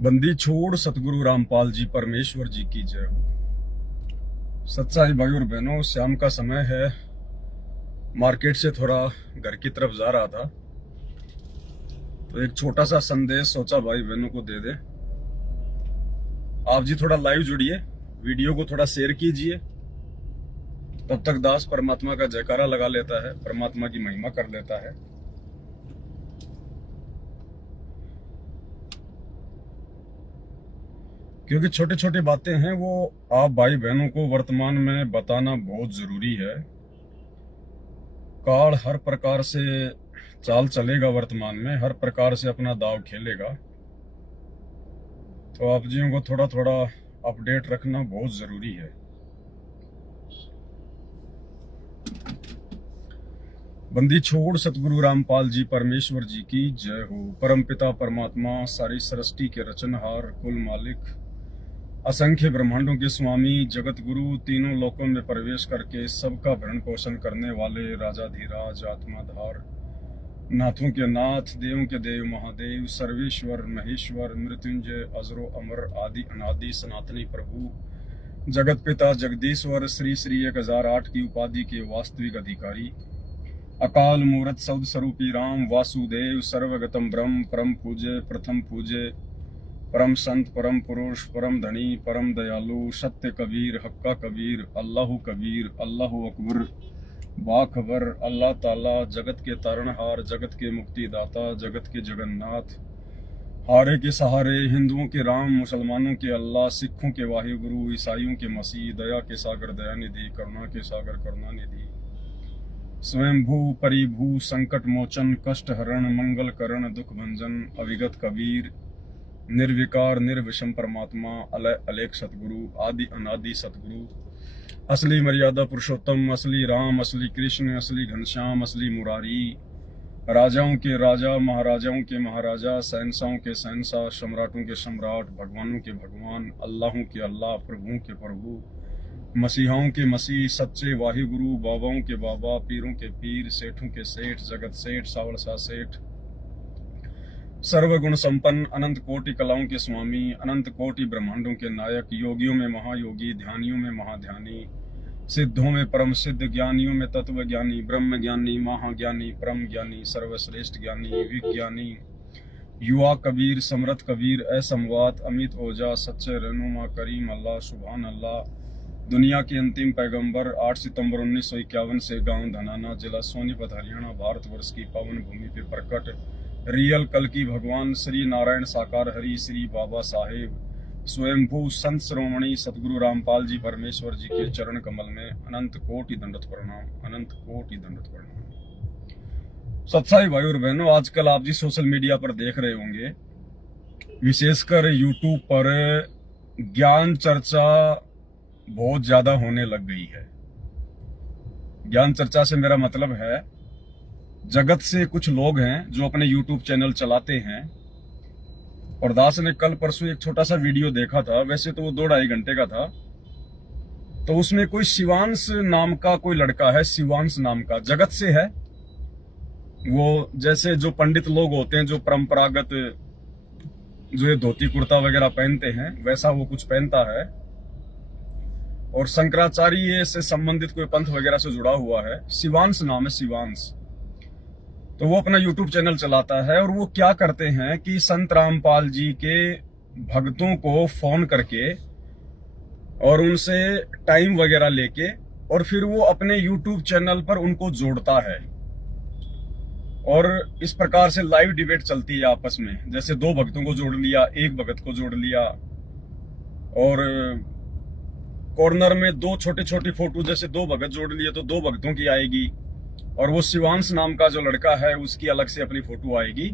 बंदी छोड़ सतगुरु रामपाल जी परमेश्वर जी की जय हो। सच्चाई भाई और बहनों, शाम का समय है। मार्केट से थोड़ा घर की तरफ जा रहा था तो एक छोटा सा संदेश सोचा भाई बहनों को दे दे। आप जी थोड़ा लाइव जुड़िए, वीडियो को थोड़ा शेयर कीजिए। तब तक दास परमात्मा का जयकारा लगा लेता है, परमात्मा की महिमा कर लेता है। क्योंकि छोटी छोटी बातें हैं वो आप भाई बहनों को वर्तमान में बताना बहुत जरूरी है। काल हर प्रकार से चाल चलेगा, वर्तमान में हर प्रकार से अपना दाव खेलेगा, तो आप जियों को थोड़ा थोड़ा अपडेट रखना बहुत जरूरी है। बंदी छोड़ सतगुरु रामपाल जी परमेश्वर जी की जय हो। परमपिता परमात्मा, सारी सृष्टि के रचनहार, कुल मालिक, असंख्य ब्रह्मांडों के स्वामी, जगत गुरु, तीनों लोकों में प्रवेश करके सबका भरण पोषण करने वाले राजाधिराज, आत्माधार, नाथों के नाथ, देवों के देव महादेव, सर्वेश्वर महेश्वर, मृत्युंजय, अजरो अमर, आदि अनादि सनातनी प्रभु, जगत पिता जगदीश्वर, श्री श्री 1008 की उपाधि के वास्तविक अधिकारी, अकाल मूर्त सौद स्वरूपी राम वासुदेव, सर्वगतम ब्रह्म, परम पूज्य, प्रथम पूज्य, परम संत, परम पुरुष, परम धनी, परम दयालु, सत्य कबीर, हक्का कबीर, अल्लाह कबीर, अल्लाह अकबर, बाखबर, अल्लाह ताला, जगत के तारणहार, जगत के मुक्तिदाता, जगत के जगन्नाथ, हारे के सहारे, हिंदुओं के राम, मुसलमानों के अल्लाह, सिखों के वाहिगुरु, ईसाइयों के मसीह, दया के सागर दयानिधि, करुणा के सागर करुणानिधि, स्वयंभू परिभू, संकट मोचन, कष्ट हरण, मंगल करण, दुख भंजन, अविगत कबीर, निर्विकार निर्विषम परमात्मा, अलय अलेख सतगुरु, आदि अनादि सतगुरु, असली मर्यादा पुरुषोत्तम, असली राम, असली कृष्ण, असली घनश्याम, असली मुरारी, राजाओं के राजा, महाराजाओं के महाराजा, शहंशाहों के शहंशाह, सम्राटों के सम्राट, भगवानों के भगवान, अल्लाहों के अल्लाह, प्रभुओं के प्रभु, मसीहाओं के मसीह, सच्चे वाहिगुरु, बाबाओं के बाबा, पीरों के पीर, सेठों के सेठ, जगत सेठ, सावड़सा सेठ, सर्वगुण संपन्न, अनंत कोटि कलाओं के स्वामी, अनंत कोटि ब्रह्मांडों के नायक, योगियों में महायोगी, ध्यानियों में महाध्यानी, सिद्धों में परम सिद्ध, ज्ञानियों में तत्व ज्ञानी, ब्रह्म ज्ञानी, महाज्ञानी, परम ज्ञानी, सर्वश्रेष्ठ ज्ञानी, विज्ञानी, युवा कबीर, समरथ कबीर, असमवात, अमित ओजा, सच्चे रहनुमा, करीम अल्लाह, सुभान अल्लाह, दुनिया के अंतिम पैगंबर, 8 सितंबर 1951 से गांव धनाना, जिला सोनीपत, हरियाणा, भारतवर्ष की पावन भूमि पे प्रकट रियल कल की भगवान श्री नारायण साकार हरि, श्री बाबा साहेब स्वयंभू संत श्रोमणी सतगुरु रामपाल जी परमेश्वर जी के चरण कमल में अनंत कोटि दंडवत प्रणाम, अनंत कोटि दंडवत प्रणाम। सत्साई भाई और बहनों, आजकल आप जी सोशल मीडिया पर देख रहे होंगे, विशेषकर यूट्यूब पर ज्ञान चर्चा बहुत ज्यादा होने लग गई है। ज्ञान चर्चा से मेरा मतलब है, जगत से कुछ लोग हैं जो अपने YouTube चैनल चलाते हैं। और दास ने कल परसों एक छोटा सा वीडियो देखा था, वैसे तो वो 2-2.5 घंटे का था। तो उसमें कोई शिवांश नाम का कोई लड़का है, शिवांश नाम का, जगत से है वो। जैसे जो पंडित लोग होते हैं, जो परंपरागत जो ये धोती कुर्ता वगैरह पहनते हैं, वैसा वो कुछ पहनता है। और शंकराचार्य से संबंधित कोई पंथ वगैरह से जुड़ा हुआ है। शिवांश नाम है, शिवांश। तो वो अपना YouTube चैनल चलाता है और वो क्या करते हैं कि संत रामपाल जी के भक्तों को फोन करके और उनसे टाइम वगैरह लेके और फिर वो अपने YouTube चैनल पर उनको जोड़ता है। और इस प्रकार से लाइव डिबेट चलती है आपस में। जैसे 2 भक्तों को जोड़ लिया, एक भक्त को जोड़ लिया, और कॉर्नर में 2 छोटी छोटी फोटो, जैसे 2 भगत जोड़ लिए तो 2 भक्तों की आएगी, और वो शिवांश नाम का जो लड़का है उसकी अलग से अपनी फोटो आएगी।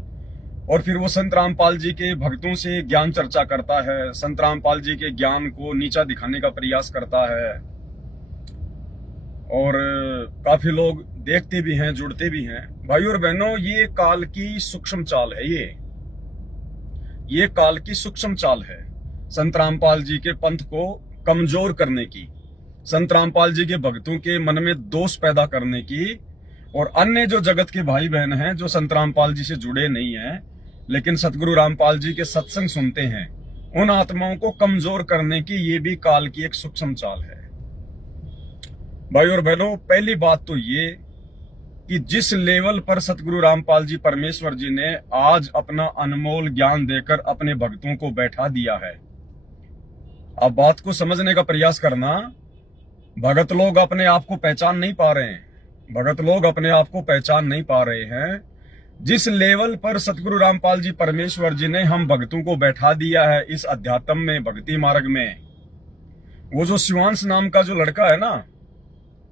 और फिर वो संत रामपाल जी के भक्तों से ज्ञान चर्चा करता है, संत रामपाल जी के ज्ञान को नीचा दिखाने का प्रयास करता है। और काफी लोग देखते भी हैं, जुड़ते भी हैं। भाई और बहनों, ये काल की सूक्ष्म चाल है। ये काल की सूक्ष्म चाल है, संत रामपाल जी के पंथ को कमजोर करने की, संत रामपाल जी के भक्तों के मन में दोष पैदा करने की। और अन्य जो जगत के भाई बहन हैं, जो संत रामपाल जी से जुड़े नहीं हैं लेकिन सतगुरु रामपाल जी के सत्संग सुनते हैं, उन आत्माओं को कमजोर करने की ये भी काल की एक सूक्ष्म चाल है। भाई और बहनों, पहली बात तो ये कि जिस लेवल पर सतगुरु रामपाल जी परमेश्वर जी ने आज अपना अनमोल ज्ञान देकर अपने भक्तों को बैठा दिया है, अब बात को समझने का प्रयास करना। भगत लोग अपने आप को पहचान नहीं पा रहे हैं, भगत लोग अपने आप को पहचान नहीं पा रहे हैं। जिस लेवल पर सतगुरु रामपाल जी परमेश्वर जी ने हम भक्तों को बैठा दिया है इस अध्यात्म में, भक्ति मार्ग में, वो जो शिवांश नाम का जो लड़का है ना,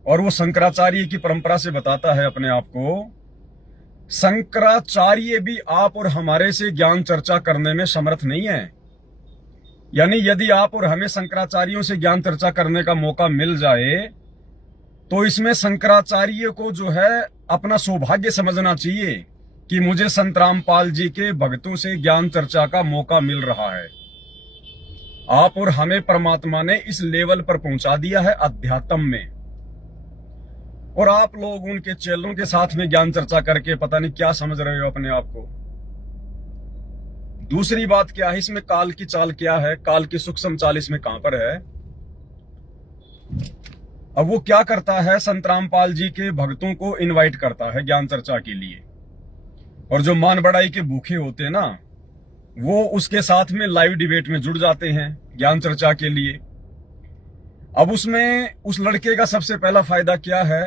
और वो शंकराचार्य की परंपरा से बताता है अपने आप को, शंकराचार्य भी आप और हमारे से ज्ञान चर्चा करने में समर्थ नहीं है। यानी यदि आप और हमें शंकराचार्यों से ज्ञान चर्चा करने का मौका मिल जाए तो इसमें शंकराचार्य को जो है अपना सौभाग्य समझना चाहिए कि मुझे संत रामपाल जी के भक्तों से ज्ञान चर्चा का मौका मिल रहा है। आप और हमें परमात्मा ने इस लेवल पर पहुंचा दिया है अध्यात्म में, और आप लोग उनके चेलों के साथ में ज्ञान चर्चा करके पता नहीं क्या समझ रहे हो अपने आप को। दूसरी बात क्या है, इसमें काल की चाल क्या है, काल की सूक्ष्म चाल इसमें कहां पर है। अब वो क्या करता है, संत रामपाल जी के भक्तों को इनवाइट करता है ज्ञान चर्चा के लिए, और जो मान बढ़ाई के भूखे होते हैं ना, वो उसके साथ में लाइव डिबेट में जुड़ जाते हैं ज्ञान चर्चा के लिए। अब उसमें उस लड़के का सबसे पहला फायदा क्या है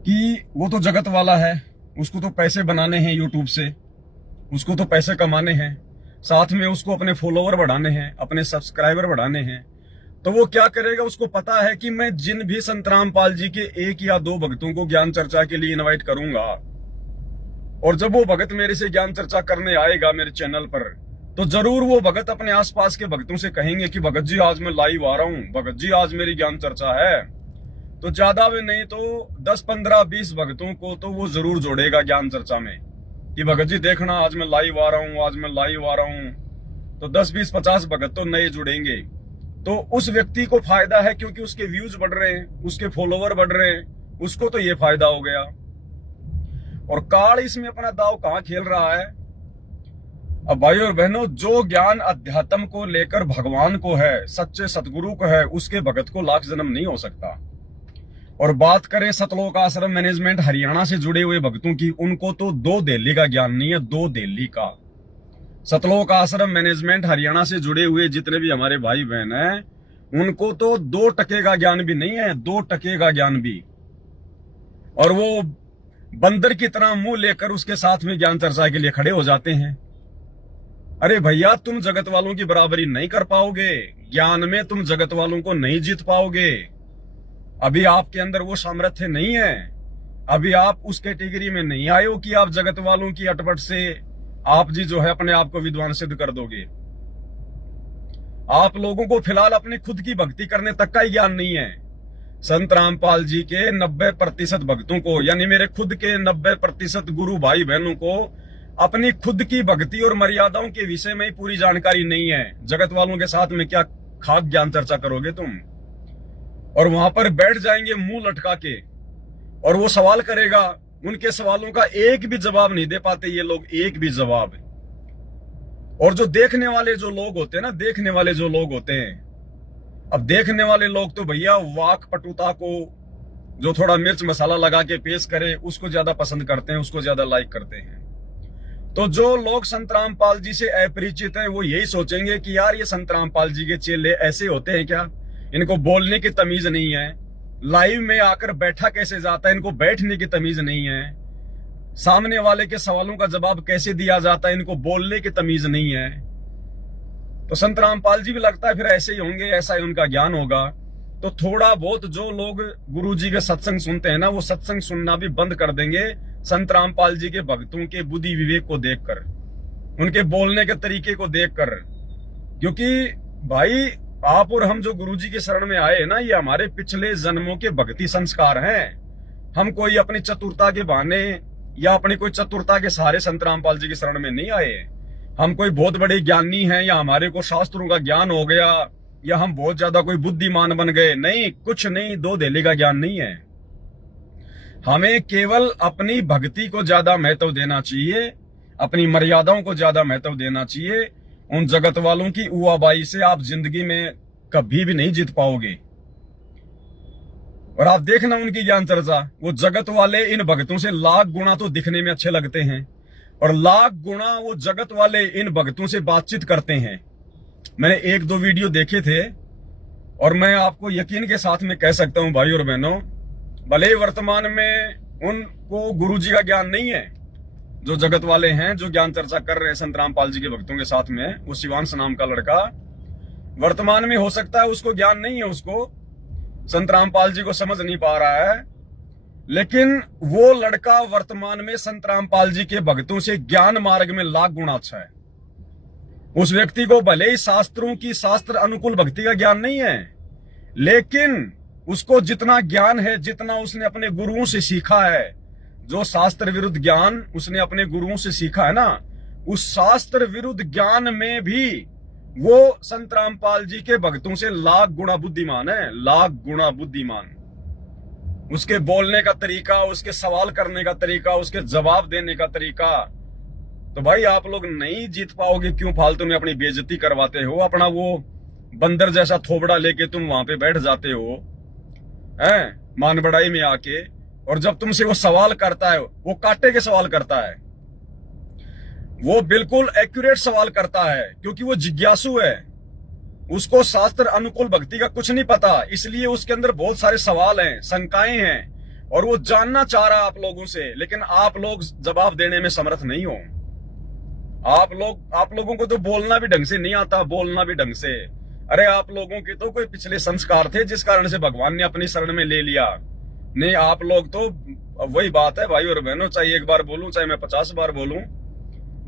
कि वो तो जगत वाला है, उसको तो पैसे बनाने हैं यूट्यूब से, उसको तो पैसे कमाने हैं, साथ में उसको अपने फॉलोवर बढ़ाने हैं, अपने सब्सक्राइबर बढ़ाने हैं। तो वो क्या करेगा, उसको पता है कि मैं जिन भी संत रामपाल जी के 1 या 2 भक्तों को ज्ञान चर्चा के लिए इनवाइट करूंगा, और जब वो भगत मेरे से ज्ञान चर्चा करने आएगा मेरे चैनल पर, तो जरूर वो भगत अपने आसपास के भक्तों से कहेंगे कि भगत जी आज मैं लाइव आ रहा हूं, भगत जी आज मेरी ज्ञान चर्चा है। तो ज्यादा में नहीं तो 10, 15, 20 भक्तों को तो वो जरूर जोड़ेगा ज्ञान चर्चा में कि भगत जी देखना आज मैं लाइव आ रहा हूं, आज मैं लाइव आ रहा हूं। तो 10, 20, 50 भगत तो नए जुड़ेंगे। तो उस व्यक्ति को फायदा है क्योंकि उसके व्यूज बढ़ रहे हैं, उसके फॉलोवर बढ़ रहे हैं, उसको तो ये फायदा हो गया। और काल इसमें अपना दाव कहां खेल रहा है। अब भाई और बहनों, जो ज्ञान अध्यात्म को लेकर भगवान को है, सच्चे सतगुरु को है, उसके भगत को लाख जन्म नहीं हो सकता। और बात करें सतलोक आश्रम मैनेजमेंट हरियाणा से जुड़े हुए भक्तों की, उनको तो 2 दिल्ली का ज्ञान नहीं है, 2 दिल्ली का। सतलोक आश्रम मैनेजमेंट हरियाणा से जुड़े हुए जितने भी हमारे भाई बहन हैं, उनको तो 2 टके का ज्ञान भी नहीं है, 2 टके का ज्ञान भी। और वो बंदर की तरह मुंह लेकर उसके साथ में ज्ञान चर्चा के लिए खड़े हो जाते हैं। अरे भैया, तुम जगत वालों की बराबरी नहीं कर पाओगे, ज्ञान में तुम जगत वालों को नहीं जीत पाओगे। अभी आपके अंदर वो सामर्थ्य नहीं है, अभी आप उस कैटेगरी में नहीं आए हो कि आप जगत वालों की अटपट से आप जी जो है अपने आप को विद्वान सिद्ध कर दोगे। आप लोगों को फिलहाल अपनी खुद की भक्ति करने तक का ही ज्ञान नहीं है। संत रामपाल जी के 90% भक्तों को, यानी मेरे खुद के 90% गुरु भाई बहनों को अपनी खुद की भक्ति और मर्यादाओं के विषय में ही पूरी जानकारी नहीं है। जगत वालों के साथ में क्या खाक ज्ञान चर्चा करोगे तुम। और वहां पर बैठ जाएंगे मुंह लटका के, और वो सवाल करेगा, उनके सवालों का एक भी जवाब नहीं दे पाते ये लोग, एक भी जवाब। और जो देखने वाले जो लोग होते हैं ना, देखने वाले जो लोग होते हैं, अब देखने वाले लोग तो भैया वाक पटुता को जो थोड़ा मिर्च मसाला लगा के पेश करे उसको ज्यादा पसंद करते हैं, उसको ज्यादा लाइक करते हैं। तो जो लोग संत रामपाल जी से अपरिचित हैं, वो यही सोचेंगे कि यार ये संत रामपाल जी के चेले ऐसे होते हैं क्या, इनको बोलने की तमीज नहीं है, लाइव में आकर बैठा कैसे जाता है, इनको बैठने की तमीज नहीं है, सामने वाले के सवालों का जवाब कैसे दिया जाता है, इनको बोलने की तमीज नहीं है। तो संत रामपाल जी भी लगता है फिर ऐसे ही होंगे, ऐसा ही उनका ज्ञान होगा। तो थोड़ा बहुत जो लोग गुरु जी के सत्संग सुनते हैं ना, वो सत्संग सुनना भी बंद कर देंगे संत रामपाल जी के भक्तों के बुद्धि विवेक को देखकर, उनके बोलने के तरीके को देखकर। क्योंकि भाई आप और हम जो गुरु जी के शरण में आए ना, ये हमारे पिछले जन्मों के भक्ति संस्कार हैं। हम कोई अपनी चतुरता के बहाने या अपनी कोई चतुरता के सहारे संत रामपाल जी के शरण में नहीं आए। हम कोई बहुत बड़े ज्ञानी हैं या हमारे को शास्त्रों का ज्ञान हो गया या हम बहुत ज्यादा कोई बुद्धिमान बन गए, नहीं, कुछ नहीं, 2 धेले का ज्ञान नहीं है। हमें केवल अपनी भक्ति को ज्यादा महत्व देना चाहिए, अपनी मर्यादाओं को ज्यादा महत्व देना चाहिए, उन जगत वालों की उआबाई से आप जिंदगी में कभी भी नहीं जीत पाओगे। और आप देखना उनकी ज्ञान चर्चा, वो जगत वाले इन भक्तों से लाख गुना तो दिखने में अच्छे लगते हैं और लाख गुना वो जगत वाले इन भक्तों से बातचीत करते हैं। मैंने 1-2 वीडियो देखे थे और मैं आपको यकीन के साथ में कह सकता हूं भाई और बहनों, भले ही वर्तमान में उनको गुरु जी का ज्ञान नहीं है, जो जगत वाले हैं जो ज्ञान चर्चा कर रहे हैं संत रामपाल जी के भक्तों के साथ में, वो शिवांश नाम का लड़का वर्तमान में हो सकता है उसको ज्ञान नहीं है, उसको संत रामपाल जी को समझ नहीं पा रहा है, लेकिन वो लड़का वर्तमान में संत रामपाल जी के भक्तों से ज्ञान मार्ग में लाख गुना अच्छा है। उस व्यक्ति को भले ही शास्त्रों की शास्त्र अनुकूल भक्ति का ज्ञान नहीं है, लेकिन उसको जितना ज्ञान है, जितना उसने अपने गुरुओं से सीखा है, जो शास्त्र विरुद्ध ज्ञान उसने अपने गुरुओं से सीखा है ना, उस शास्त्र विरुद्ध ज्ञान में भी वो संत रामपाल जी के भक्तों से लाख गुना बुद्धिमान है, लाख गुना बुद्धिमान। उसके बोलने का तरीका, उसके सवाल करने का तरीका, उसके जवाब देने का तरीका। तो भाई आप लोग नहीं जीत पाओगे, क्यों फालतू में अपनी बेइज्जती करवाते हो? अपना वो बंदर जैसा थोबड़ा लेके तुम वहां पे बैठ जाते हो हैं मान बढ़ाई में आके, और जब तुमसे वो सवाल करता है, वो कांटे के सवाल करता है, वो बिल्कुल एक्यूरेट सवाल करता है, क्योंकि वो जिज्ञासु है, उसको शास्त्र अनुकूल भक्ति का कुछ नहीं पता, इसलिए उसके अंदर बहुत सारे सवाल हैं, शंकाएं हैं, और वो जानना चाह रहा है आप लोगों से, लेकिन आप लोग जवाब देने में समर्थ नहीं हो। आप लोगों को तो बोलना भी ढंग से नहीं आता, बोलना भी ढंग से। अरे आप लोगों के तो कोई पिछले संस्कार थे जिस कारण से भगवान ने अपनी शरण में ले लिया। नहीं, आप लोग तो वही बात है भाई और बहनों, चाहे एक बार बोलूं चाहे मैं 50 बार बोलूं,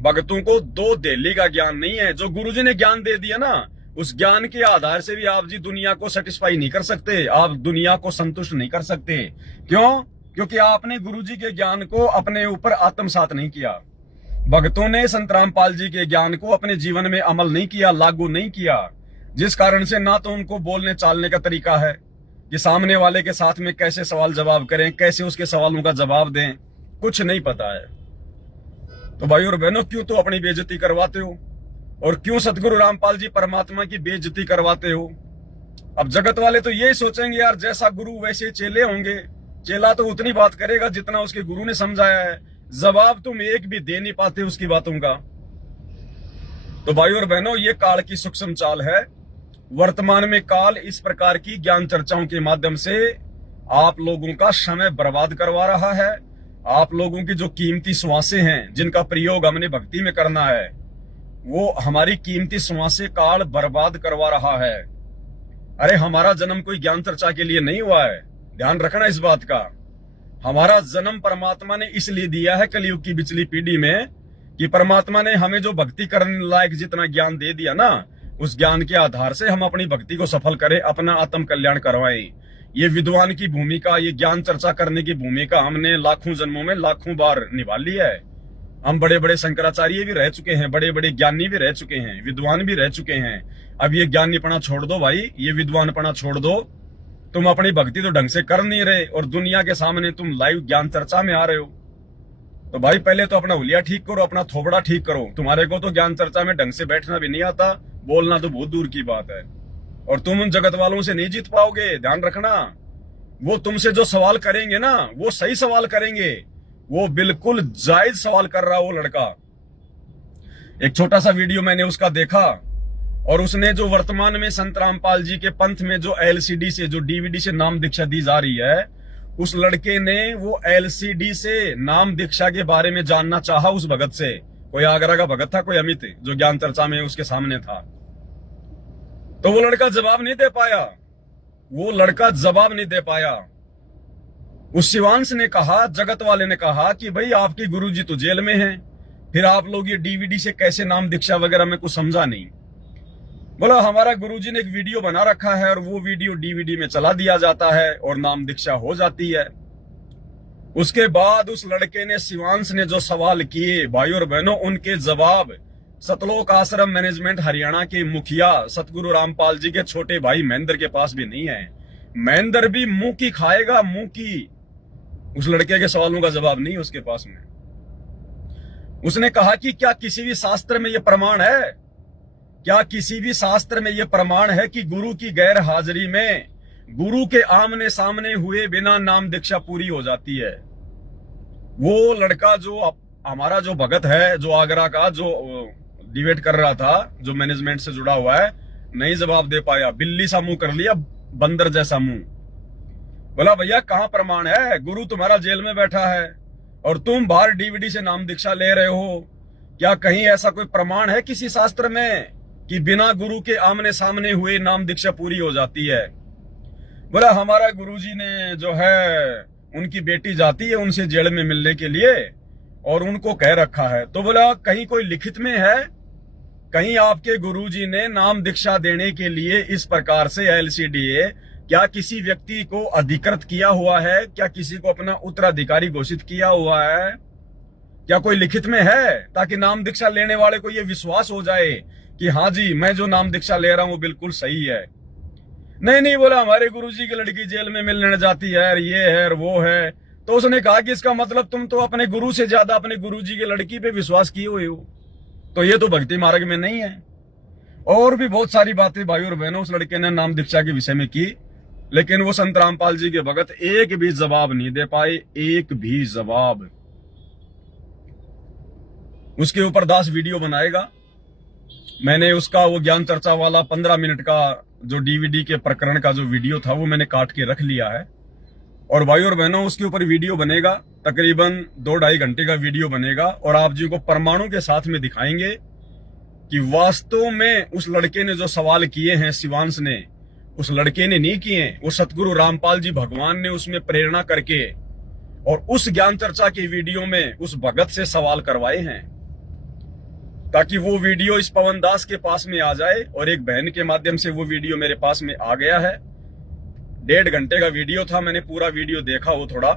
भक्तों को 2 देली का ज्ञान नहीं है। जो गुरुजी ने ज्ञान दे दिया ना, उस ज्ञान के आधार से भी आप जी दुनिया को सेटिस्फाई नहीं कर सकते, आप दुनिया को संतुष्ट नहीं कर सकते। क्यों? क्योंकि आपने गुरुजी के ज्ञान को अपने ऊपर आत्मसात नहीं किया। भक्तों ने संत रामपाल जी के ज्ञान को अपने जीवन में अमल नहीं किया, लागू नहीं किया, जिस कारण से ना तो उनको बोलने चालने का तरीका है कि सामने वाले के साथ में कैसे सवाल जवाब करें, कैसे उसके सवालों का जवाब दें, कुछ नहीं पता है। तो भाई और बहनों, क्यों तो अपनी बेइज्जती करवाते हो, और क्यों सतगुरु रामपाल जी परमात्मा की बेइज्जती करवाते हो? अब जगत वाले तो यही सोचेंगे यार जैसा गुरु वैसे चेले होंगे, चेला तो उतनी बात करेगा जितना उसके गुरु ने समझाया है, जवाब तुम एक भी दे नहीं पाते उसकी बातों का। तो भाई और बहनों, ये काल की सूक्ष्म चाल है। वर्तमान में काल इस प्रकार की ज्ञान चर्चाओं के माध्यम से आप लोगों का समय बर्बाद करवा रहा है। आप लोगों की जो कीमती श्वासें हैं, जिनका प्रयोग हमने भक्ति में करना है, वो हमारी कीमती श्वासें काल बर्बाद करवा रहा है। अरे हमारा जन्म कोई ज्ञान चर्चा के लिए नहीं हुआ है, ध्यान रखना इस बात का। हमारा जन्म परमात्मा ने इसलिए दिया है कलयुग की पिछली पीढ़ी में, कि परमात्मा ने हमें जो भक्ति करने लायक जितना ज्ञान दे दिया ना, उस ज्ञान के आधार से हम अपनी भक्ति को सफल करें, अपना आत्म कल्याण करवाएं। ये विद्वान की भूमिका, ये ज्ञान चर्चा करने की भूमिका हमने लाखों जन्मों में लाखों बार निभा ली है। हम बड़े बड़े शंकराचार्य भी रह चुके हैं, बड़े बड़े ज्ञानी भी रह चुके हैं, विद्वान भी रह चुके हैं। अब ये ज्ञानीपना छोड़ दो भाई, ये विद्वानपना छोड़ दो। तुम अपनी भक्ति तो ढंग से कर नहीं रहे और दुनिया के सामने तुम लाइव ज्ञान चर्चा में आ रहे हो। तो भाई पहले तो अपना हुलिया ठीक करो, अपना थोबड़ा ठीक करो। तुम्हारे को तो ज्ञान चर्चा में ढंग से बैठना भी नहीं आता, बोलना तो बहुत दूर की बात है। और तुम उन जगत वालों से नहीं जीत पाओगे, ध्यान रखना। वो तुमसे जो सवाल करेंगे ना, वो सही सवाल करेंगे, वो बिल्कुल जायज सवाल कर रहा वो लड़का। एक छोटा सा वीडियो मैंने उसका देखा, और उसने जो वर्तमान में संत रामपाल जी के पंथ में जो एलसीडी से, जो डीवीडी से नाम दीक्षा दी जा रही है, उस लड़के ने वो एलसीडी से नाम दीक्षा के बारे में जानना चाहा उस भगत से। कोई आगरा का भगत था, कोई अमित, जो ज्ञान चर्चा में उसके सामने था। तो वो लड़का जवाब नहीं दे पाया, वो लड़का जवाब नहीं दे पाया। उस शिवांश ने कहा, जगत वाले ने कहा कि भाई आपके गुरुजी तो जेल में हैं, फिर आप लोग ये डीवीडी से कैसे नाम दीक्षा वगैरह में कुछ समझा नहीं। बोला हमारा गुरुजी ने एक वीडियो बना रखा है और वो वीडियो डीवीडी में चला दिया जाता है और नाम दीक्षा हो जाती है। उसके बाद उस लड़के ने, शिवांश ने जो सवाल किए भाई और बहनों, उनके जवाब सतलोक आश्रम मैनेजमेंट हरियाणा के मुखिया सतगुरु रामपाल जी के छोटे भाई महेंद्र के पास भी नहीं है। महेंद्र भी मुंह की खाएगा, मुंह की। उस लड़के के सवालों का जवाब नहीं उसके पास में। उसने कहा कि क्या किसी भी शास्त्र में यह प्रमाण है क्या किसी भी शास्त्र में यह प्रमाण है कि गुरु की गैर हाजिरी में गुरु के आमने सामने हुए बिना नाम दीक्षा पूरी हो जाती है? वो लड़का जो हमारा जो भगत है, जो आगरा का, जो डिबेट कर रहा था, जो मैनेजमेंट से जुड़ा हुआ है, नहीं जवाब दे पाया। बिल्ली सा मुंह कर लिया, बंदर जैसा मुंह। बोला भैया कहां प्रमाण है? गुरु तुम्हारा जेल में बैठा है और तुम बाहर डीवीडी से नाम दीक्षा ले रहे हो। क्या कहीं ऐसा कोई प्रमाण है किसी शास्त्र में कि बिना गुरु के आमने सामने हुए नाम दीक्षा पूरी हो जाती है? बोला हमारा गुरुजी ने जो है, उनकी बेटी जाती है उनसे जेल में मिलने के लिए और उनको कह रखा है। तो बोला कहीं कोई लिखित में है? कहीं आपके गुरुजी ने नाम दीक्षा देने के लिए इस प्रकार से LCDA क्या किसी व्यक्ति को अधिकृत किया हुआ है? क्या किसी को अपना उत्तराधिकारी घोषित किया हुआ है? क्या कोई लिखित में है, ताकि नाम दीक्षा लेने वाले को यह विश्वास हो जाए कि हाँ जी मैं जो नाम दीक्षा ले रहा हूं वो बिल्कुल सही है? नहीं बोला हमारे गुरुजी की लड़की जेल में मिलने जाती है, ये है और वो है। तो उसने कहा कि इसका मतलब तुम तो अपने गुरु से ज्यादा अपने गुरुजी की लड़की पे विश्वास किए हुए हो, तो ये तो भक्ति मार्ग में नहीं है। और भी बहुत सारी बातें भाई और बहनों उस लड़के ने नाम दीक्षा के विषय में की, लेकिन वो संत रामपाल जी के भगत एक भी जवाब नहीं दे पाए, एक भी जवाब। उसके ऊपर दास वीडियो बनाएगा। मैंने उसका वो ज्ञान चर्चा वाला 15 मिनट का जो डीवीडी के प्रकरण का जो वीडियो था वो मैंने काट के रख लिया है। और भाई और बहनों उसके ऊपर वीडियो बनेगा, तकरीबन 2-2.5 घंटे का वीडियो बनेगा और आप जी को प्रमाणों के साथ में दिखाएंगे कि वास्तव में उस लड़के ने जो सवाल किए हैं, शिवांश ने, उस लड़के ने नहीं किए, वो सतगुरु रामपाल जी भगवान ने उसमें प्रेरणा करके और उस ज्ञान चर्चा की वीडियो में उस भगत से सवाल करवाए हैं, ताकि वो वीडियो इस पवन दास के पास में आ जाए। और एक बहन के माध्यम से वो वीडियो मेरे पास में आ गया है। 1.5 घंटे का वीडियो था, मैंने पूरा वीडियो देखा वो थोड़ा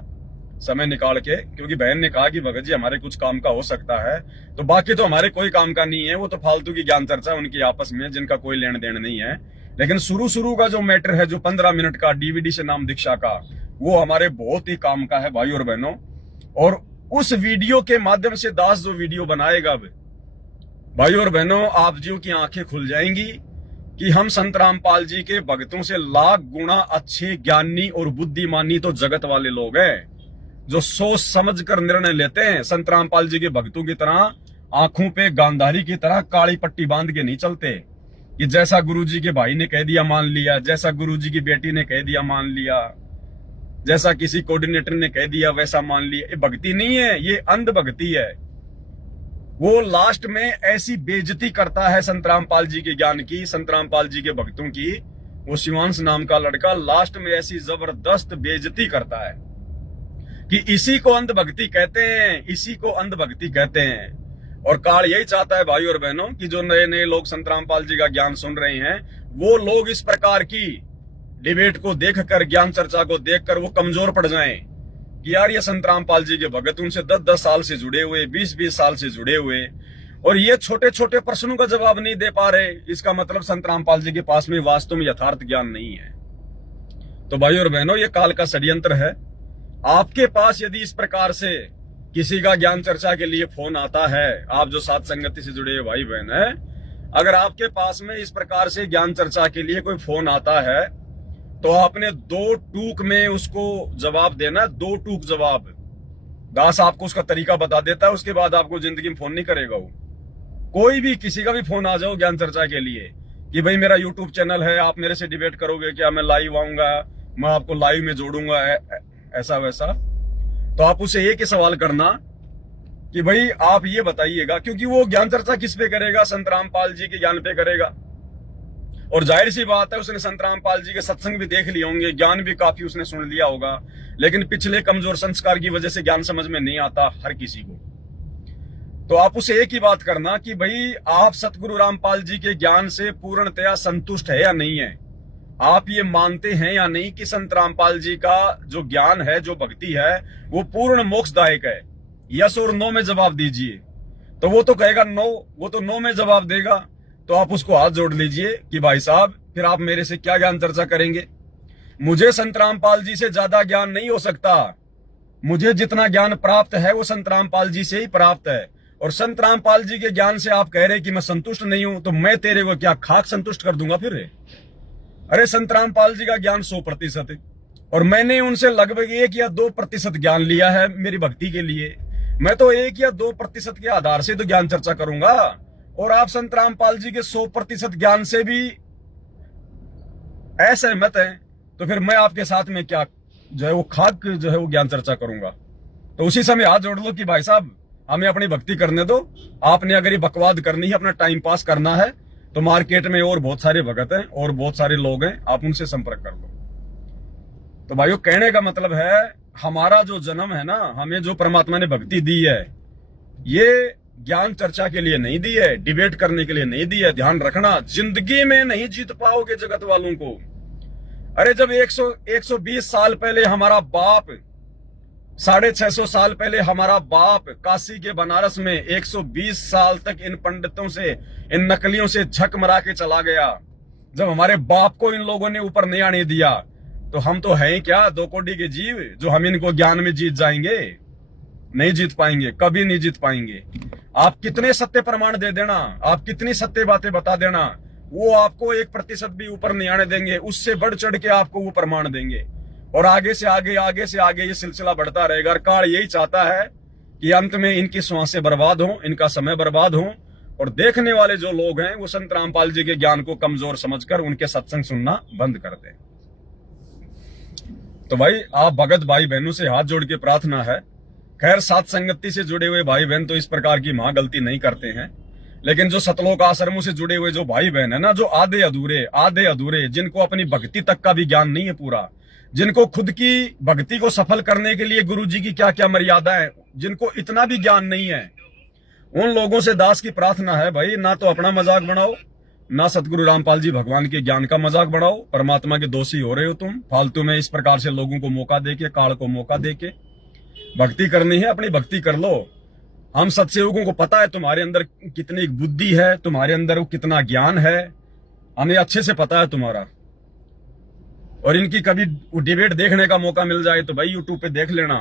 समय निकाल के, क्योंकि बहन ने कहा कि भगत जी हमारे कुछ काम का हो सकता है, तो बाकी तो हमारे कोई काम का नहीं है, वो तो फालतू की ज्ञान चर्चा उनकी आपस में, जिनका कोई लेन देन नहीं है। लेकिन शुरू का जो मैटर है, जो 15 मिनट का डीवीडी से नाम दीक्षा का, वो हमारे बहुत ही काम का है भाई और बहनों। और उस वीडियो के माध्यम से दास जो वीडियो बनाएगा भाई और बहनों, आप जियों की आंखें खुल जाएंगी कि हम संत रामपाल जी के भक्तों से लाख गुना अच्छे ज्ञानी और बुद्धिमानी तो जगत वाले लोग हैं, जो सोच समझ कर निर्णय लेते हैं। संत रामपाल जी के भक्तों की तरह आंखों पे गांधारी की तरह काली पट्टी बांध के नहीं चलते कि जैसा गुरुजी के भाई ने कह दिया मान लिया, जैसा गुरुजी की बेटी ने कह दिया मान लिया, जैसा किसी कोऑर्डिनेटर ने कह दिया वैसा मान लिया। ये भक्ति नहीं है, ये अंध भक्ति है। वो लास्ट में ऐसी बेइज्जती करता है संत रामपाल जी के ज्ञान की, संत रामपाल जी के भक्तों की। वो शिवांश नाम का लड़का लास्ट में ऐसी जबरदस्त बेइज्जती करता है कि इसी को अंध भक्ति कहते हैं, इसी को अंध भक्ति कहते हैं। और काल यही चाहता है भाई और बहनों कि जो नए नए लोग संत रामपाल जी का ज्ञान सुन रहे हैं, वो लोग इस प्रकार की डिबेट को देखकर, ज्ञान चर्चा को देखकर वो कमजोर पड़ जाएं कि यार ये संत रामपाल जी के भगत उनसे 10-10 साल से जुड़े हुए, 20-20 साल से जुड़े हुए, और ये छोटे छोटे प्रश्नों का जवाब नहीं दे पा रहे। इसका मतलब संत रामपाल जी के पास में वास्तव में यथार्थ ज्ञान नहीं है। तो भाई और बहनों, ये काल का षड्यंत्र है। आपके पास यदि इस प्रकार से किसी का ज्ञान चर्चा के लिए फोन आता है, आप जो साथ संगति से जुड़े भाई बहन है, अगर आपके पास में इस प्रकार से ज्ञान चर्चा के लिए कोई फोन आता है, तो आपने 2 टूक में उसको जवाब देना। 2 टूक जवाब। दास आपको उसका तरीका बता देता है, उसके बाद आपको जिंदगी में फोन नहीं करेगा वो। कोई भी किसी का भी फोन आ जाओ ज्ञान चर्चा के लिए कि भाई मेरा यूट्यूब चैनल है, आप मेरे से डिबेट करोगे क्या, मैं लाइव आऊंगा, मैं आपको लाइव में जोड़ूंगा, ऐसा वैसा, तो आप उसे एक ही सवाल करना कि भाई आप ये बताइएगा, क्योंकि वो ज्ञान चर्चा किस पे करेगा? संत रामपाल जी के ज्ञान पे करेगा। और जाहिर सी बात है उसने संत रामपाल जी के सत्संग भी देख लिए होंगे, ज्ञान भी काफी उसने सुन लिया होगा, लेकिन पिछले कमजोर संस्कार की वजह से ज्ञान समझ में नहीं आता हर किसी को। तो आप उसे एक ही बात करना कि भाई आप सतगुरु रामपाल जी के ज्ञान से पूर्णतया संतुष्ट है या नहीं है, आप ये मानते हैं या नहीं कि संत रामपाल जी का जो ज्ञान है, जो भक्ति है, वो पूर्ण मोक्षदायक है? यस और नो में जवाब दीजिए। तो वो तो कहेगा नो, वो तो नो में जवाब देगा। तो आप उसको हाथ जोड़ लीजिए कि भाई साहब फिर आप मेरे से क्या ज्ञान चर्चा करेंगे? मुझे संत रामपाल जी से ज्यादा ज्ञान नहीं हो सकता। मुझे जितना ज्ञान प्राप्त है वो संत रामपाल जी से ही प्राप्त है। और संत रामपाल जी के ज्ञान से आप कह रहे कि मैं संतुष्ट नहीं हूं, तो मैं तेरे को क्या खाक संतुष्ट कर दूंगा फिर? अरे संत रामपाल जी का ज्ञान 100% है और मैंने उनसे लगभग 1 या 2% ज्ञान लिया है मेरी भक्ति के लिए। मैं तो 1 या 2% के आधार से तो ज्ञान चर्चा करूंगा, और आप संत रामपाल जी के 100% ज्ञान से भी असहमत हैं, तो फिर मैं आपके साथ में क्या जो है वो खाक जो है वो ज्ञान चर्चा करूंगा? तो उसी समय हाथ जोड़ लो कि भाई साहब हमें अपनी भक्ति करने दो। आपने अगर ये बकवाद करनी है, अपना टाइम पास करना है, तो मार्केट में और बहुत सारे भगत हैं और बहुत सारे लोग हैं, आप उनसे संपर्क कर लो। तो भाइयों, कहने का मतलब है हमारा जो जन्म है ना, हमें जो परमात्मा ने भक्ति दी है, ये ज्ञान चर्चा के लिए नहीं दी है, डिबेट करने के लिए नहीं दी है। ध्यान रखना, जिंदगी में नहीं जीत पाओगे जगत वालों को। अरे जब 120 साल पहले हमारा बाप, 650 साल पहले हमारा बाप काशी के बनारस में 120 साल तक इन पंडितों से, इन नकलियों से झक मरा के चला गया, जब हमारे बाप को इन लोगों ने ऊपर नहीं आने दिया, तो हम तो हैं क्या 2 कोटि के जीव जो हम इनको ज्ञान में जीत जाएंगे? नहीं जीत पाएंगे, कभी नहीं जीत पाएंगे। आप कितने सत्य प्रमाण दे देना, आप कितनी सत्य बातें बता देना, वो आपको 1% भी ऊपर नहीं आने देंगे। उससे बढ़ चढ़ के आपको वो प्रमाण देंगे, और आगे से आगे ये सिलसिला बढ़ता रहेगा। और काल यही चाहता है कि अंत में इनकी श्वासें बर्बाद हो, इनका समय बर्बाद हो, और देखने वाले जो लोग हैं वो संत रामपाल जी के ज्ञान को कमजोर समझकर उनके सत्संग सुनना बंद कर दें। तो भाई, आप भगत भाई बहनों से हाथ जोड़ के प्रार्थना है, खैर साथ संगति से जुड़े हुए भाई बहन तो इस प्रकार की महा गलती नहीं करते हैं, लेकिन जो सतलोक आश्रमों से जुड़े हुए जो भाई बहन है ना, जो आधे अधूरे, जिनको अपनी भक्ति तक का भी ज्ञान नहीं है पूरा, जिनको खुद की भक्ति को सफल करने के लिए गुरु जी की क्या क्या मर्यादा है, जिनको इतना भी ज्ञान नहीं है, उन लोगों से दास की प्रार्थना है भाई, ना तो अपना मजाक बनाओ, ना सतगुरु रामपाल जी भगवान के ज्ञान का मजाक बढ़ाओ। परमात्मा के दोषी हो रहे हो तुम फालतू में इस प्रकार से लोगों को मौका देके, काल को मौका देके। भक्ति करनी है, अपनी भक्ति कर लो। हम सत्सेवकों को पता है तुम्हारे अंदर कितनी बुद्धि है, तुम्हारे अंदर कितना ज्ञान है, हमें अच्छे से पता है तुम्हारा। और इनकी कभी डिबेट देखने का मौका मिल जाए तो भाई यूट्यूब पे देख लेना।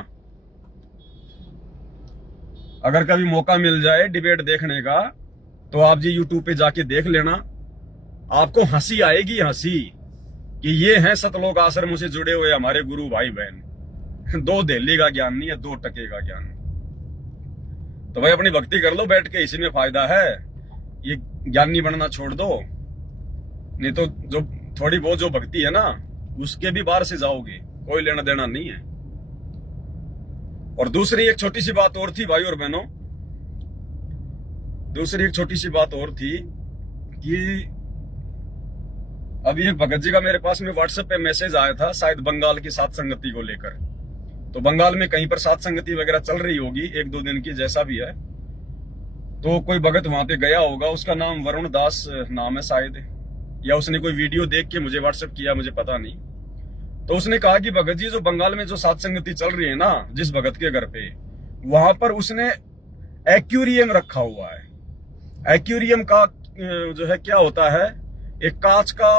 अगर कभी मौका मिल जाए डिबेट देखने का तो आप जी यूट्यूब पे जाके देख लेना, आपको हंसी आएगी, हंसी कि ये हैं सतलोक आश्रमों से जुड़े हुए हमारे गुरु भाई बहन। 2 दिल्ली का ज्ञान नहीं है, 2 टके का ज्ञान। तो भाई अपनी भक्ति कर लो बैठ के, इसी में फायदा है। ये ज्ञानी बनना छोड़ दो, नहीं तो जो थोड़ी बहुत जो भक्ति है ना उसके भी बाहर से जाओगे, कोई लेना देना नहीं है। और दूसरी एक छोटी सी बात और थी भाई और बहनों, दूसरी एक छोटी सी बात और थी कि अभी एक भगत जी का मेरे पास में व्हाट्सएप पे मैसेज आया था, शायद बंगाल की सात संगति को लेकर। तो बंगाल में कहीं पर सात संगति वगैरह चल रही होगी 1-2 दिन की, जैसा भी है। तो कोई भगत वहां पे गया होगा, उसका नाम वरुण दास नाम है शायद, या उसने कोई वीडियो देख के मुझे व्हाट्सएप किया, मुझे पता नहीं। तो उसने कहा कि भगत जी जो बंगाल में जो सात संगति चल रही है ना, जिस भगत के घर पे, वहां पर उसने एक्वेरियम रखा हुआ है। एक्वेरियम का जो है क्या होता है, एक कांच का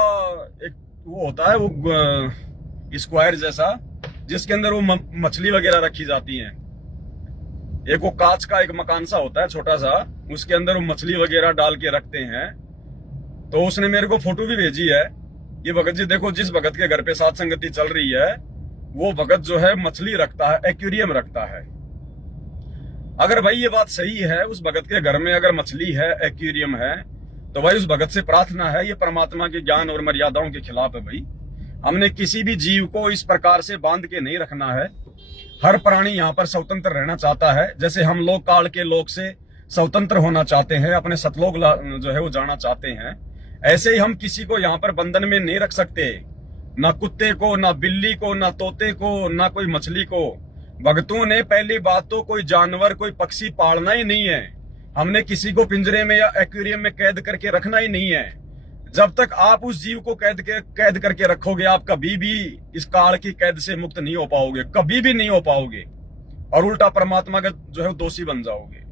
एक वो होता है, वो स्क्वायर जैसा, जिसके अंदर वो मछली वगैरह रखी जाती हैं। एक वो कांच का एक मकान सा होता है छोटा सा, उसके अंदर वो मछली वगैरह डाल के रखते हैं। तो उसने मेरे को फोटो भी भेजी है, ये भगत जी देखो, जिस भगत के घर पे सात संगति चल रही है वो भगत जो है मछली रखता है, एक्वेरियम रखता है। अगर भाई ये बात सही है, उस भगत के घर में अगर मछली है, एक्वेरियम है, तो भाई उस भगत से प्रार्थना है, ये परमात्मा के ज्ञान और मर्यादाओं के खिलाफ है। भाई हमने किसी भी जीव को इस प्रकार से बांध के नहीं रखना है। हर प्राणी यहाँ पर स्वतंत्र रहना चाहता है, जैसे हम लोग काल के लोक से स्वतंत्र होना चाहते हैं, अपने सतलोक जो है वो जाना चाहते हैं, ऐसे ही हम किसी को यहाँ पर बंधन में नहीं रख सकते, ना कुत्ते को, ना बिल्ली को, ना तोते को, ना कोई मछली को। भगतों ने पहली बात तो कोई जानवर, कोई पक्षी पालना ही नहीं है। हमने किसी को पिंजरे में या एक्वेरियम में कैद करके रखना ही नहीं है। जब तक आप उस जीव को कैद करके रखोगे, आप कभी भी इस काल की कैद से मुक्त नहीं हो पाओगे, कभी भी नहीं हो पाओगे, और उल्टा परमात्मा का जो है दोषी बन जाओगे।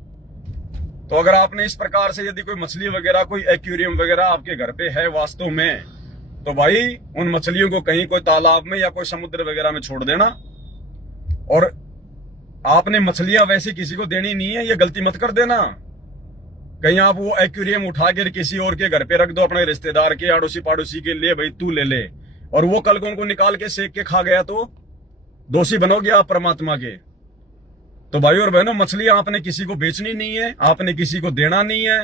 तो अगर आपने इस प्रकार से यदि कोई मछली वगैरह, कोई एक्वेरियम वगैरह आपके घर पे है वास्तव में, तो भाई उन मछलियों को कहीं कोई तालाब में या कोई समुद्र वगैरह में छोड़ देना। और आपने मछलियां वैसे किसी को देनी नहीं है, ये गलती मत कर देना। कहीं आप वो एक्वेरियम उठा के किसी और के घर पे रख दो, अपने रिश्तेदार के, अड़ोसी पड़ोसी के, ले भाई तू ले ले, और वो कल को उनको निकाल के सेक के खा गया तो दोषी बनोगे आप परमात्मा के। तो भाई और बहनों, मछलियां आपने किसी को बेचनी नहीं है, आपने किसी को देना नहीं है।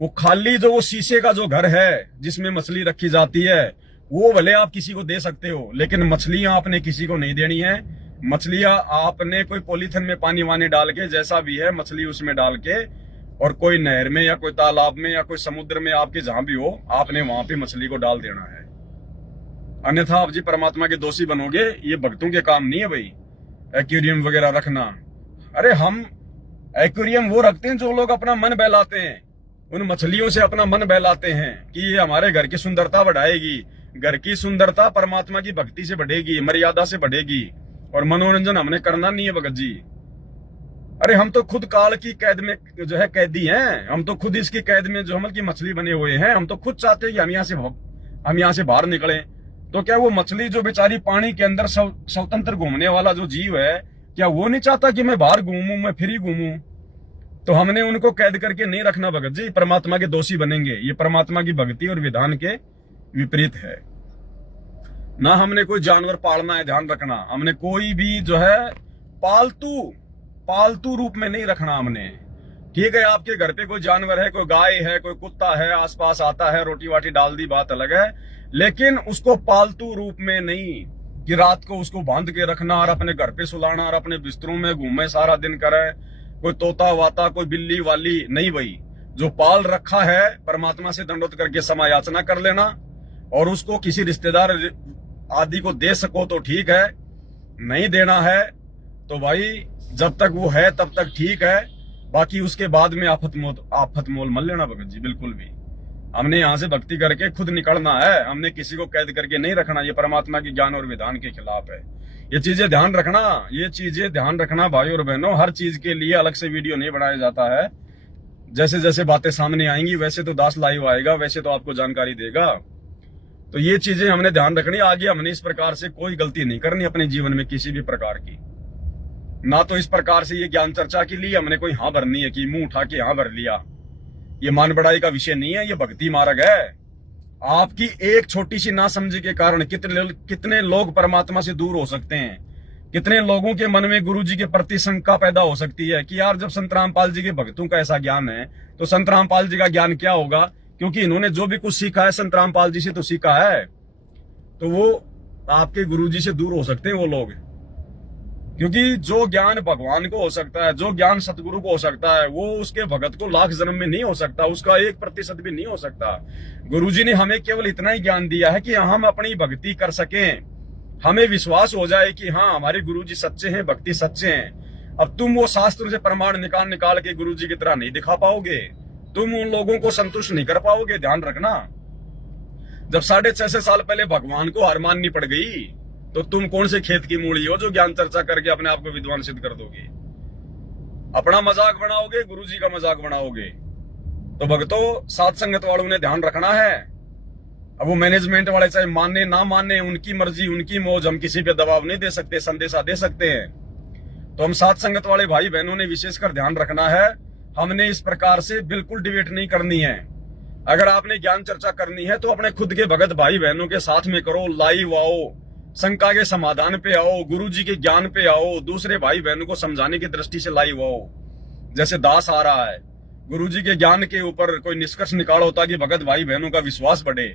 वो खाली जो वो शीशे का जो घर है जिसमें मछली रखी जाती है, वो भले आप किसी को दे सकते हो, लेकिन मछलियां आपने किसी को नहीं देनी है। मछलियां आपने कोई पॉलीथिन में पानी वानी डाल के, जैसा भी है मछली उसमें डाल के, और कोई नहर में या कोई तालाब में या कोई समुद्र में, आपके जहां भी हो, आपने वहां पे मछली को डाल देना है। अन्यथा आप जी परमात्मा के दोषी बनोगे। ये भक्तों के काम नहीं है भाई एक्वेरियम वगैरह रखना। अरे हम एक्वेरियम वो रखते हैं जो लोग अपना मन बहलाते हैं, उन मछलियों से अपना मन बहलाते हैं कि ये हमारे घर की सुंदरता बढ़ाएगी। घर की सुंदरता परमात्मा की भक्ति से बढ़ेगी, मर्यादा से बढ़ेगी, और मनोरंजन हमने करना नहीं है भगत जी। अरे हम तो खुद काल की कैद में जो है कैदी हैं, हम तो खुद इसकी कैद में जो हम की मछली बने हुए हैं। हम तो खुद चाहते हैं कि हम यहाँ से बाहर निकलें। तो क्या वो मछली जो बेचारी पानी के अंदर स्वतंत्र घूमने वाला जो जीव है, क्या वो नहीं चाहता कि मैं बाहर घूमूं, मैं फ्री घूमूं? तो हमने उनको कैद करके नहीं रखना भगत जी, परमात्मा के दोषी बनेंगे। ये परमात्मा की भक्ति और विधान के विपरीत है। ना हमने कोई जानवर पालना है, ध्यान रखना। हमने कोई भी जो है पालतू रूप में नहीं रखना हमने। ठीक है, आपके घर पे कोई जानवर है, कोई गाय है, कोई कुत्ता है, आसपास आता है, रोटी वाटी डाल दी, बात अलग है, लेकिन उसको पालतू रूप में नहीं कि रात को उसको बांध के रखना और अपने घर पे सुलाना और अपने बिस्तरों में घूमे सारा दिन करे, कोई तोता वाता, कोई बिल्ली वाली नहीं भाई। जो पाल रखा है, परमात्मा से दंडोत करके समायाचना कर लेना, और उसको किसी रिश्तेदार आदि को दे सको तो ठीक है, नहीं देना है तो भाई जब तक वो है तब तक ठीक है, बाकी उसके बाद में आफत मोल मत लेना भगत जी, बिल्कुल भी। हमने यहाँ से भक्ति करके खुद निकलना है, हमने किसी को कैद करके नहीं रखना। ये परमात्मा की ज्ञान और विधान के खिलाफ है। ये चीजें ध्यान रखना, ये चीजें ध्यान रखना भाई और बहनों। हर चीज के लिए अलग से वीडियो नहीं बनाया जाता है। जैसे जैसे बातें सामने आएंगी वैसे तो दास लाइव आएगा, वैसे तो आपको जानकारी देगा। तो ये चीजें हमने ध्यान रखनी। आगे हमने इस प्रकार से कोई गलती नहीं करनी अपने जीवन में किसी भी प्रकार की। ना तो इस प्रकार से ये ज्ञान चर्चा के लिए हमने कोई हाँ भरनी है कि मुंह उठा के हाँ भर लिया। ये मान बढ़ाई का विषय नहीं है, ये भक्ति मार्ग है। आपकी एक छोटी सी नासमझी के कारण कितने लोग परमात्मा से दूर हो सकते हैं। कितने लोगों के मन में गुरु जी के प्रति शंका पैदा हो सकती है कि यार जब संत रामपाल जी के भक्तों का ऐसा ज्ञान है तो संत रामपाल जी का ज्ञान क्या होगा, क्योंकि इन्होंने जो भी कुछ सीखा है संत रामपाल जी से तो सीखा है। तो वो आपके गुरु जी से दूर हो सकते हैं वो लोग, क्योंकि जो ज्ञान भगवान को हो सकता है, जो ज्ञान सतगुरु को हो सकता है, वो उसके भगत को लाख जन्म में नहीं हो सकता, उसका 1% भी नहीं हो सकता। गुरुजी ने हमें केवल इतना ही ज्ञान दिया है कि हम अपनी भक्ति कर सकें, हमें विश्वास हो जाए कि हाँ हमारे गुरुजी सच्चे हैं, भक्ति सच्चे हैं। अब तुम वो शास्त्र से प्रमाण निकाल के गुरुजी की तरह नहीं दिखा पाओगे, तुम उन लोगों को संतुष्ट नहीं कर पाओगे। ध्यान रखना, जब 650 साल पहले भगवान को हार माननी पड़ गई तो तुम कौन से खेत की मूली हो जो ज्ञान चर्चा करके अपने आप को विद्वान सिद्ध कर दोगे। अपना मजाक बनाओगे, गुरुजी का मजाक बनाओगे। तो भक्तों, साथ संगत वालों ने ध्यान रखना है। अब वो मैनेजमेंट वाले चाहे माने ना माने, उनकी मर्जी उनकी मौज, हम किसी पे दबाव नहीं दे सकते, संदेशा दे सकते हैं। तो हम साथ संगत वाले भाई बहनों ने विशेषकर ध्यान रखना है। हमने इस प्रकार से बिल्कुल डिबेट नहीं करनी है। अगर आपने ज्ञान चर्चा करनी है तो अपने खुद के भगत भाई बहनों के साथ में करो, लाइव आओ, शंका के समाधान पे आओ, गुरुजी के ज्ञान पे आओ, दूसरे भाई बहनों को समझाने की दृष्टि से लाइव आओ। जैसे दास आ रहा है, गुरुजी के ज्ञान के ऊपर कोई निष्कर्ष निकालो ताकि भगत भाई बहनों का विश्वास बढ़े,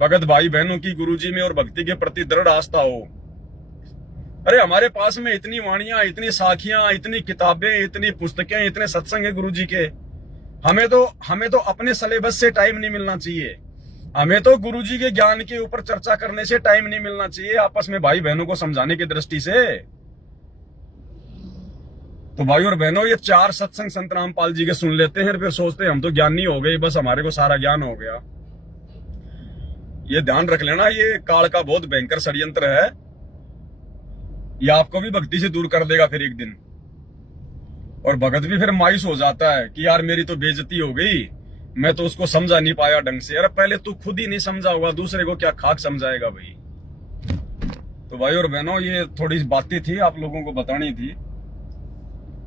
भगत भाई बहनों की गुरुजी में और भक्ति के प्रति दृढ़ आस्था हो। अरे हमारे पास में इतनी वाणियां, इतनी साखियां, इतनी किताबें, इतनी पुस्तकें, इतने सत्संग है गुरुजी के। हमें तो अपने सिलेबस से टाइम नहीं मिलना चाहिए। हमें तो गुरुजी के ज्ञान के ऊपर चर्चा करने से टाइम नहीं मिलना चाहिए, आपस में भाई बहनों को समझाने की दृष्टि से। तो भाई और बहनों, ये 4 सत्संग संत रामपाल जी के सुन लेते हैं, फिर सोचते हैं हम तो ज्ञानी हो गए, बस हमारे को सारा ज्ञान हो गया। ये ध्यान रख लेना, ये काल का बहुत भयंकर षड्यंत्र है। ये आपको भी भक्ति से दूर कर देगा फिर एक दिन। और भगत भी फिर मायूस हो जाता है कि यार मेरी तो बेइज्जती हो गई, मैं तो उसको समझा नहीं पाया ढंग से। अरे पहले तू खुद ही नहीं समझा होगा, दूसरे को क्या खाक समझाएगा भाई। तो भाई और बहनों, ये थोड़ी बातें थी आप लोगों को बतानी थी।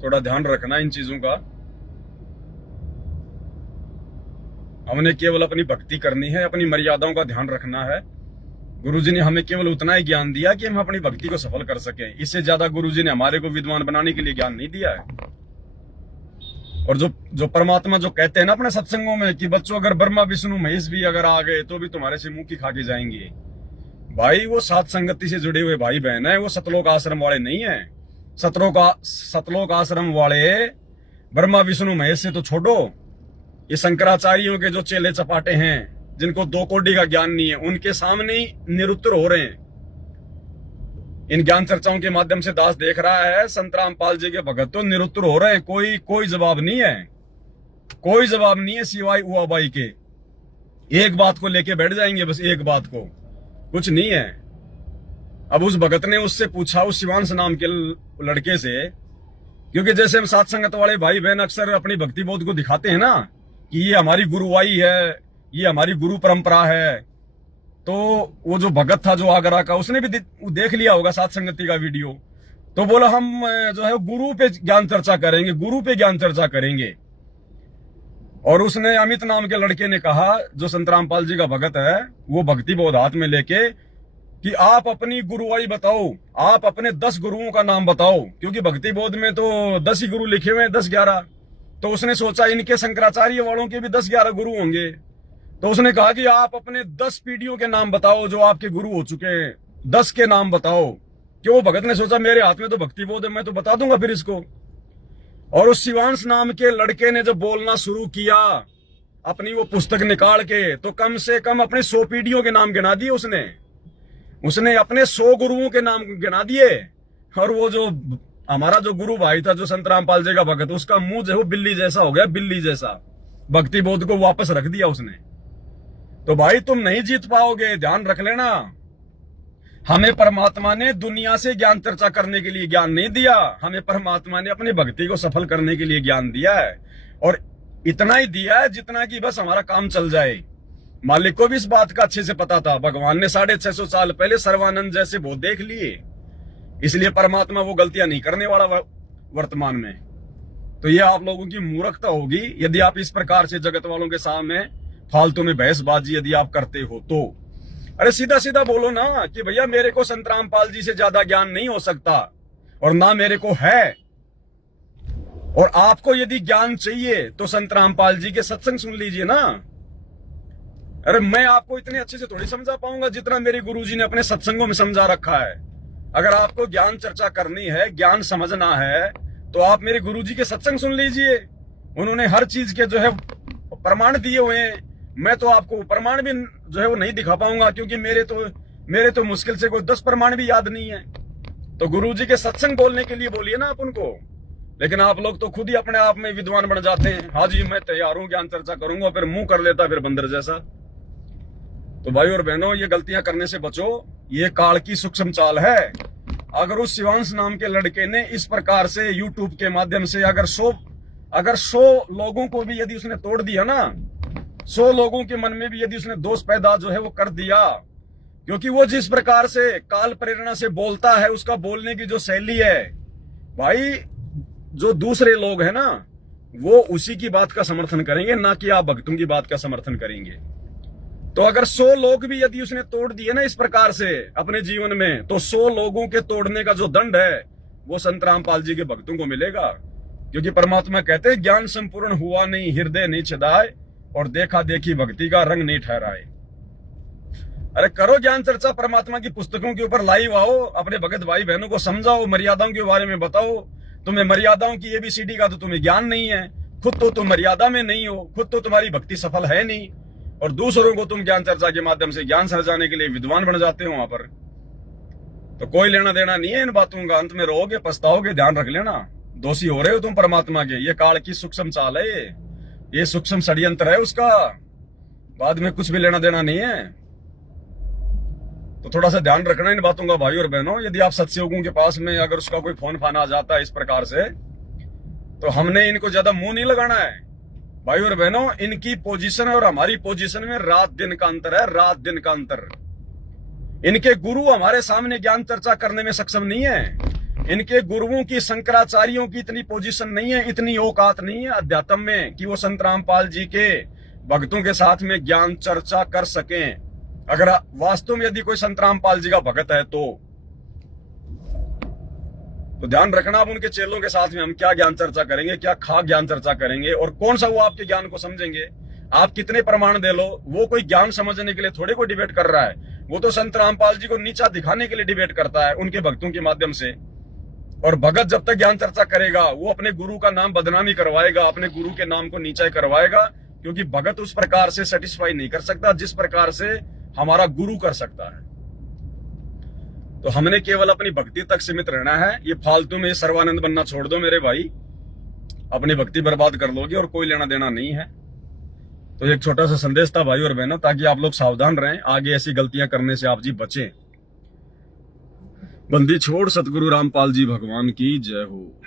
थोड़ा ध्यान रखना इन चीजों का। हमने केवल अपनी भक्ति करनी है, अपनी मर्यादाओं का ध्यान रखना है। गुरुजी ने हमें केवल उतना ही ज्ञान दिया कि हम अपनी भक्ति को सफल कर सकें। इससे ज्यादा गुरुजी ने हमारे को विद्वान बनाने के लिए ज्ञान नहीं दिया है। और जो परमात्मा जो कहते हैं ना अपने सत्संगों में कि बच्चों अगर ब्रह्मा विष्णु महेश भी अगर आ गए तो भी तुम्हारे से मुंह की खा के जाएंगे, भाई वो सात संगति से जुड़े हुए भाई बहन है, वो सतलोक आश्रम वाले नहीं है। सतलोक आश्रम वाले ब्रह्मा विष्णु महेश से तो छोड़ो, ये शंकराचार्यों के जो चेले चपाटे हैं जिनको 2 कौड़ी का ज्ञान नहीं है, उनके सामने ही निरुत्तर हो रहे हैं। इन ज्ञान चर्चाओं के माध्यम से दास देख रहा है संत रामपाल जी के भगत तो निरुत्तर हो रहे हैं। कोई जवाब नहीं है, कोई जवाब नहीं है सिवाय उआबाई के। एक बात को लेके बैठ जाएंगे, बस एक बात को, कुछ नहीं है। अब उस भगत ने उससे पूछा, उस शिवांश नाम के लड़के से, क्योंकि जैसे हम सात संगत वाले भाई बहन अक्सर अपनी भक्ति बोध को दिखाते हैं ना कि ये हमारी गुरुवाई है, ये हमारी गुरु परंपरा है, तो वो जो भगत था जो आगरा का, उसने भी देख लिया होगा सात संगति का वीडियो, तो बोला हम जो है गुरु पे ज्ञान चर्चा करेंगे, गुरु पे ज्ञान चर्चा करेंगे। और उसने अमित नाम के लड़के ने कहा, जो संत रामपाल जी का भगत है, वो भक्ति बोध हाथ में लेके कि आप अपनी गुरुवाई बताओ, आप अपने 10 गुरुओं का नाम बताओ, क्योंकि भक्ति बोध में तो 10 ही गुरु लिखे हुए हैं, 10-11। तो उसने सोचा इनके शंकराचार्य वालों के भी 10-11 गुरु होंगे। तो उसने कहा कि आप अपने 10 पीढ़ियों के नाम बताओ जो आपके गुरु हो चुके हैं, 10 के नाम बताओ। क्यों? भगत ने सोचा मेरे हाथ में तो भक्ति बोध है, मैं तो बता दूंगा फिर इसको। और उस शिवांश नाम के लड़के ने जब बोलना शुरू किया अपनी वो पुस्तक निकाल के, तो कम से कम अपने 100 पीढ़ियों के नाम गिना दिए उसने अपने 100 गुरुओं के नाम गिना दिए। और वो जो हमारा जो गुरु भाई था जो संत रामपाल जी का भगत, उसका मुंह जो बिल्ली जैसा हो गया, बिल्ली जैसा। भक्ति बोध को वापस रख दिया उसने। तो भाई तुम नहीं जीत पाओगे, ध्यान रख लेना। हमें परमात्मा ने दुनिया से ज्ञान चर्चा करने के लिए ज्ञान नहीं दिया, हमें परमात्मा ने अपनी भक्ति को सफल करने के लिए ज्ञान दिया है। और इतना ही दिया है जितना कि बस हमारा काम चल जाए। मालिक को भी इस बात का अच्छे से पता था। भगवान ने 650 साल पहले सर्वानंद जैसे वो देख लिए, इसलिए परमात्मा वो गलतियां नहीं करने वाला वर्तमान में। तो ये आप लोगों की मूर्खता होगी यदि आप इस प्रकार से जगत वालों के सामने फालतू में बहसबाजी यदि आप करते हो तो। अरे सीधा सीधा बोलो ना कि भैया मेरे को संत रामपाल जी से ज्यादा ज्ञान नहीं हो सकता और ना मेरे को है। और आपको यदि ज्ञान चाहिए तो संत रामपाल जी के सत्संग सुन लीजिए ना। अरे मैं आपको इतने अच्छे से थोड़ी समझा पाऊंगा जितना मेरे गुरुजी ने अपने सत्संगों में समझा रखा है। अगर आपको ज्ञान चर्चा करनी है, ज्ञान समझना है, तो आप मेरे गुरुजी के सत्संग सुन लीजिए। उन्होंने हर चीज के जो है प्रमाण दिए हुए हैं। मैं तो आपको प्रमाण भी जो है वो नहीं दिखा पाऊंगा, क्योंकि मेरे तो मुश्किल से कोई 10 प्रमाण भी याद नहीं है। तो गुरुजी के सत्संग बोलने के लिए बोलिए ना आप उनको। लेकिन आप लोग तो खुद ही अपने आप में विद्वान बन जाते हैं। हाँ जी मैं तैयार हूं, ज्ञान चर्चा करूंगा, फिर मुंह कर लेता फिर बंदर जैसा। तो भाई और बहनों, ये गलतियां करने से बचो, ये काल की सूक्ष्म चाल है। अगर उस शिवांश नाम के लड़के ने इस प्रकार से यूट्यूब के माध्यम से अगर 100 लोगों को भी यदि उसने तोड़ दिया ना, 100 लोगों के मन में भी यदि उसने दोष पैदा जो है वो कर दिया, क्योंकि वो जिस प्रकार से काल प्रेरणा से बोलता है, उसका बोलने की जो शैली है, भाई जो दूसरे लोग हैं ना वो उसी की बात का समर्थन करेंगे, ना कि आप भक्तों की बात का समर्थन करेंगे। तो अगर 100 लोग भी यदि उसने तोड़ दिए ना इस प्रकार से अपने जीवन में, तो 100 लोगों के तोड़ने का जो दंड है वो संत रामपाल जी के भक्तों को मिलेगा। क्योंकि परमात्मा कहते हैं ज्ञान संपूर्ण हुआ नहीं, हृदय नहीं छदाए, और देखा देखी भक्ति का रंग नहीं ठहराए। अरे करो ज्ञान चर्चा, परमात्मा की पुस्तकों के ऊपर लाइव आओ, अपने भगत भाई बहनों को समझाओ, मर्यादाओं के बारे में बताओ। तुम्हें मर्यादाओं की ABCD का तो तुम्हें ज्ञान नहीं है, खुद तो तुम मर्यादा में नहीं हो, खुद तो तुम्हारी भक्ति सफल है नहीं, और दूसरों को तुम ज्ञान चर्चा के माध्यम से ज्ञान समझाने के लिए विद्वान बन जाते हो वहां पर। तो कोई लेना देना नहीं है इन बातों का। अंत में रोगे, पछताओगे, ध्यान रख लेना। दोषी हो रहे हो तुम परमात्मा के। ये काल की सूक्ष्म चाल है, ये सूक्ष्म षड्यंत्र है उसका। बाद में कुछ भी लेना देना नहीं है। तो थोड़ा सा ध्यान रखना इन बातों का भाई और बहनों। यदि आप सत्सयोगों के पास में अगर उसका कोई फोन फान आ जाता है इस प्रकार से, तो हमने इनको ज्यादा मुंह नहीं लगाना है भाई और बहनों। इनकी पोजीशन और हमारी पोजीशन में रात दिन का अंतर है, रात दिन का अंतर। इनके गुरु हमारे सामने ज्ञान चर्चा करने में सक्षम नहीं है। इनके गुरुओं की, शंकराचार्यों की इतनी पोजीशन नहीं है, इतनी औकात नहीं है अध्यात्म में कि वो संत रामपाल जी के भक्तों के साथ में ज्ञान चर्चा कर सकें। अगर वास्तव में यदि कोई संत रामपाल जी का भगत है तो ध्यान रखना, अब उनके चेलों के साथ में हम क्या ज्ञान चर्चा करेंगे, क्या खा ज्ञान चर्चा करेंगे, और कौन सा वो आपके ज्ञान को समझेंगे। आप कितने प्रमाण दे लो, वो कोई ज्ञान समझने के लिए थोड़े कोई डिबेट कर रहा है। वो तो संत रामपाल जी को नीचा दिखाने के लिए डिबेट करता है उनके भक्तों के माध्यम से। और भगत जब तक ज्ञान चर्चा करेगा वो अपने गुरु का नाम बदनामी करवाएगा, अपने गुरु के नाम को नीचा करवाएगा, क्योंकि भगत उस प्रकार से सेटिस्फाई नहीं कर सकता जिस प्रकार से हमारा गुरु कर सकता है। तो हमने केवल अपनी भक्ति तक सीमित रहना है। ये फालतू में सर्वानंद बनना छोड़ दो मेरे भाई, अपनी भक्ति बर्बाद कर लोगे और कोई लेना देना नहीं है। तो एक छोटा सा संदेश था भाई और बहनों, ताकि आप लोग सावधान रहें, आगे ऐसी गलतियां करने से आप जी बचें। बंदी छोड़ सतगुरु रामपाल जी भगवान की जय हो।